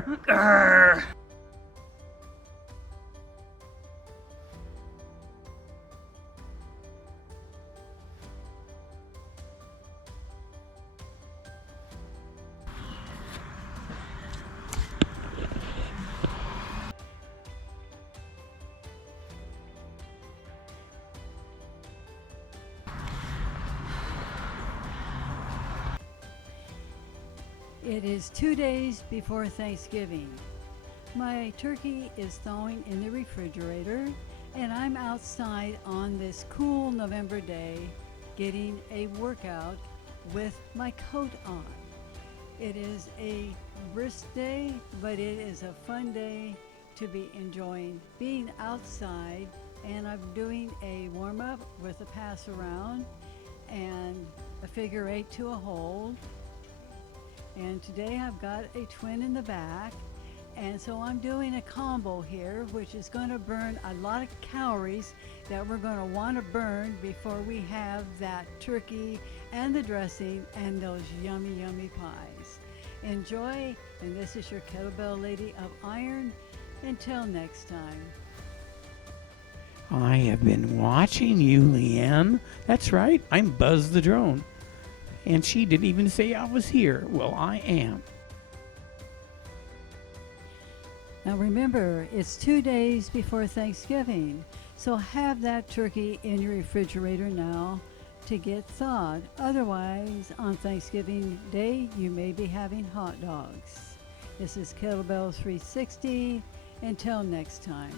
Grr. It is 2 days before Thanksgiving. My turkey is thawing in the refrigerator, and I'm outside on this cool November day getting a workout with my coat on. It is a brisk day, but it is a fun day to be enjoying being outside, and I'm doing a warm-up with a pass around and a figure 8 to a hold. And today I've got a twin in the back, and so I'm doing a combo here, which is going to burn a lot of calories that we're going to want to burn before we have that turkey and the dressing and those yummy, yummy pies. Enjoy, and this is your Kettlebell Lady of Iron. Until next time. I have been watching you, Leanne. That's right, I'm Buzz the Drone. And she didn't even say I was here. Well, I am. Now remember, it's 2 days before Thanksgiving, so have that turkey in your refrigerator now to get thawed. Otherwise, on Thanksgiving Day, you may be having hot dogs. This is Kettlebell 360. Until next time.